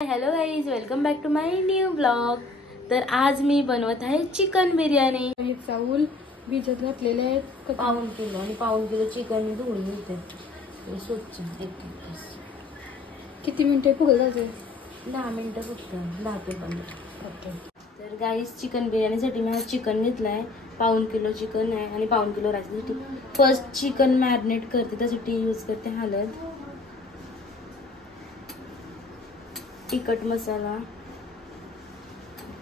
Hello guys, welcome back to my new blog. तर आज मी बनवत आहे चिकन बिर्याणी. हे चावल भिजत घातलेले आहेत पाऊण किलो आणि पाऊण किलो चिकन धुवून घेते स्वच्छ. किती मिनिटे फुगवायचे? 10 मिनिटं फक्त, 10 ते 15. तर गाईज, चिकन बिर्याणीसाठी मी चिकन घेतलाय. पाऊण किलो चिकन आहे आणि पाऊण किलो राईससाठी. फर्स्ट चिकन मॅरिनेट करते, त्यासाठी यूज करते हळद, तिखट मसाला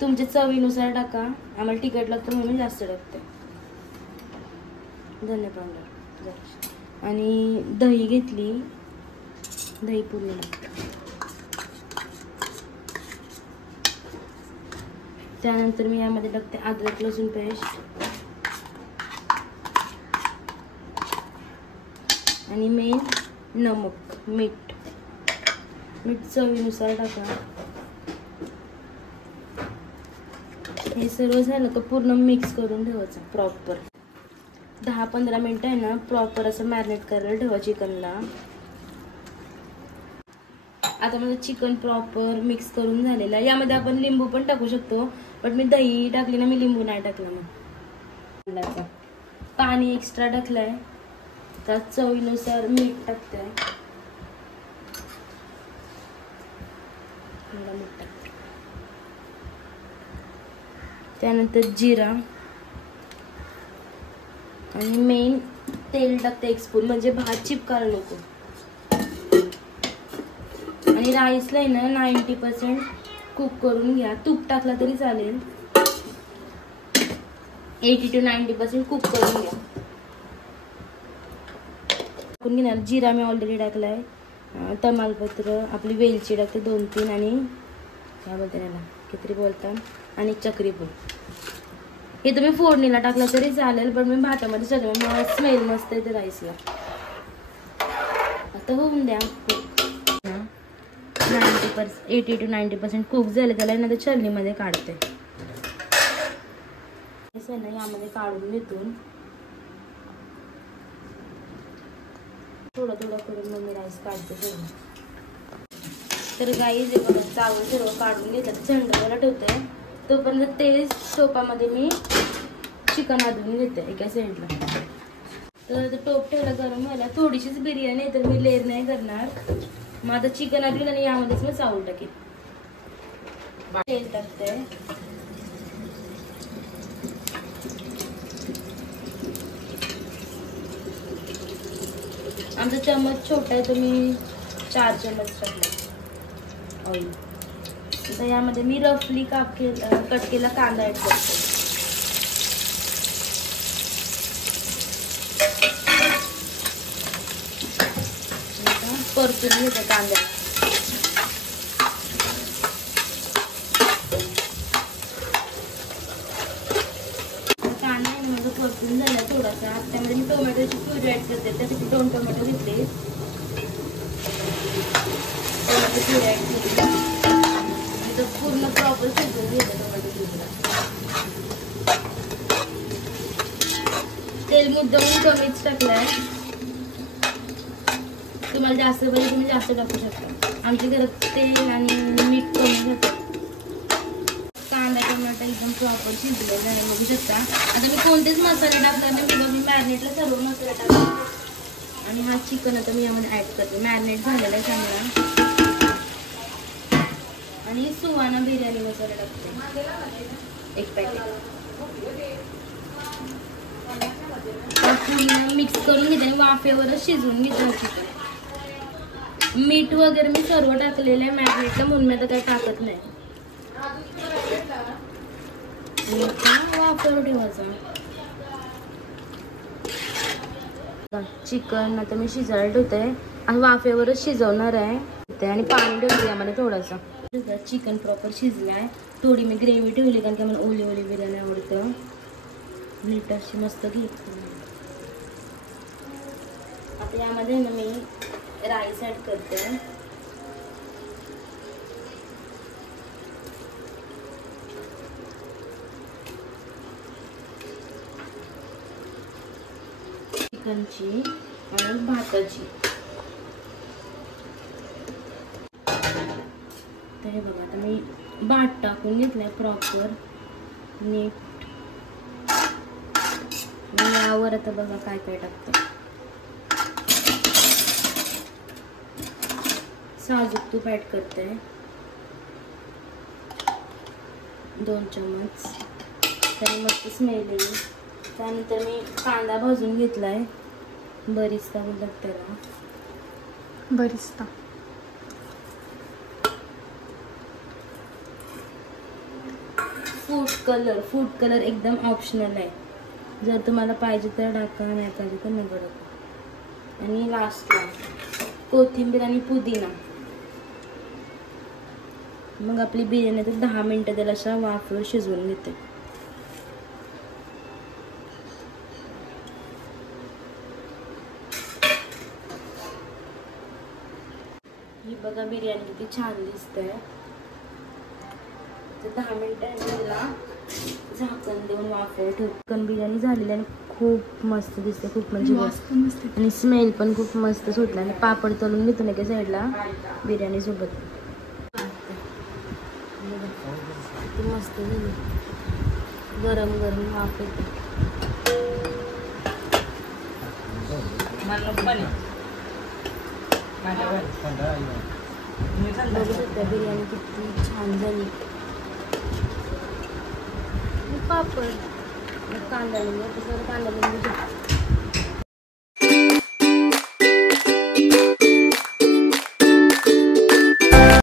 तुमच्या चवीनुसार टाका. आम्हाला तिखट लागतं म्हणून मी जास्त टाकते. धने पावडर आणि दही घेतली, दही पुरी. त्यानंतर मी यामध्ये टाकते अद्रक लसूण पेस्ट आणि मेन नमक, मीठ चवीनुसार टाका. हे सर्व झालं तर पूर्ण मिक्स करून ठेवायचं प्रॉपर. 10-15 मिनिटं आहे ना प्रॉपर असं मॅरिनेट करायला ठेवा चिकनला. आता माझं चिकन प्रॉपर मिक्स करून झालेलं आहे. यामध्ये आपण लिंबू पण टाकू शकतो, पण मी दही टाकली ना, मी लिंबू नाही टाकलं. मग पाणी एक्स्ट्रा टाकलंय. तर चवीनुसार मीठ टाकते. त्यानंतर जिरा आणि मेन तेल टाकते 1 स्पून, म्हणजे भात चिपकायला नको. आणि राईसला आहे ना 90% कुक करून घ्या. तूप टाकला तरी चालेल. 80 to 90% कुक करून घ्या. घेणार जिरा मी ऑलरेडी टाकलाय. तमालपत्र, आपली वेलची टाकते 2-3 आणि काय बोलते त्याला, किती बोलतात, आणि चक्री पण. हे तुम्ही फोडणीला टाकलं तरी चालेल, पण मी भातामध्ये सगळं स्मेल मस्त येते राईसला. आता होऊन द्या 80 to 90% कुक झाले. त्याला नंतर छलनीमध्ये काढते. असं ना यामध्ये काढून घेतो. थोडं थोडं करून मग मी राईस काढते सगळं. तर गाईज हे बघा, चावल सर्व काढून घेतात, थंडवायला ठेवते. तोपर्यंत तेच टोपामध्ये मी चिकन आधून घेते एका साईडला. तर टोप ठेवला गरम व्हायला. थोडीशीच बिर्याणी आहे तर मी लेअर नाही करणार. मग आता चिकन आधून आणि यामध्येच मी चावल टाकेन. तेल टाकते. आमचा चम्मच छोटा आहे, तर मी 4 चम्मच टाकला ऑइल. तर यामध्ये मी रफली कट केला कांदा ऍड करते. परतून घेते कांद्याला. कांदा आहे माझं परतून झाला थोडासा. त्यामध्ये मी टोमॅटोची प्युरी ऍड करते. त्यासाठी 2 टोमॅटो घेतले. टोमॅटो प्युरी ऍड केली. पूर्ण प्रॉपर शिजवून घेते टोमॅटो प्युरीला. तेल मुद्दामून कमीच टाकलंय. तुम्हाला जास्त पाहिजे तुम्ही जास्त टाकू शकता. आमच्या घरात तेल आणि मीठ कमी घेतात. कांदा टोमॅटो एकदम प्रॉपर शिजलेला आहे, बघू शकता. आता मी कोणतेच मसाले टाकणार नाही. मी मॅरिनेटला सर्व मसाले टाकते आणि हा चिकन आता मी यामध्ये ऍड करते. मॅरिनेट झालेला आहे चांगला. आणि सुहाना बिर्याणी मसाला टाकते 1 पॅकेट. पूर्ण मिक्स करून घेते आणि वाफेवरच शिजवून घेते चिकन. मीठ वगैरे मी सर्व टाकलेलं आहे मॅरिनेटला, म्हणून मी आता काही टाकत नाही. वाफेवर ठेवायचं. चिकन आता मी शिजायला ठेवते आणि वाफेवरच शिजवणार आहे. आणि पाणी ठेवते यामध्ये थोडंसं. चिकन प्रॉपर शिजलाय. थोडी मी ग्रेव्ही ठेवली कारण की मला ओली ओली बिर्याणी आवडतं. मीठ अशी मस्त घेतली. आता यामध्ये ना मी राईस ऍड करते. चिकनची आणि भाताची. हे बघा आता मी बाट टाकून घेतलाय प्रॉपर नीट. आणि यावर आता बघा काय काय टाकते. साजूक तूप ऍड करते 2 चम्मच. त्याने मस्त स्मेल येईल. त्यानंतर मी कांदा भाजून घेतलाय बरिस्ता बोलतात त्याला. बरिस्ता. फूड कलर एकदम ऑप्शनल आहे. जर तुम्हाला पाहिजे तर टाका, नाही पाहिजे तर नका टाका. आणि लास्टला कोथिंबीर आणि पुदिना. मग आपली बिर्याणी तर 10 मिनिटं त्याला अशा वाफेवर शिजवून घेते. ही बघा बिर्याणी किती छान दिसते. 10 मिनिटांनी त्याला झाकण देऊन वाफेवर ठेवते. चिकन बिर्याणी झालेली आणि खूप मस्त दिसते. खूप म्हणजे मस्त. आणि स्मेल पण खूप मस्त सुटला. आणि पापड तळून घेतो ना की साईडला बिर्याणी सोबत. किती मस्त झाली. गरम गरम वाफ येते. बघू शकता बिर्याणी किती छान झाली. पापड कांदा लिंबू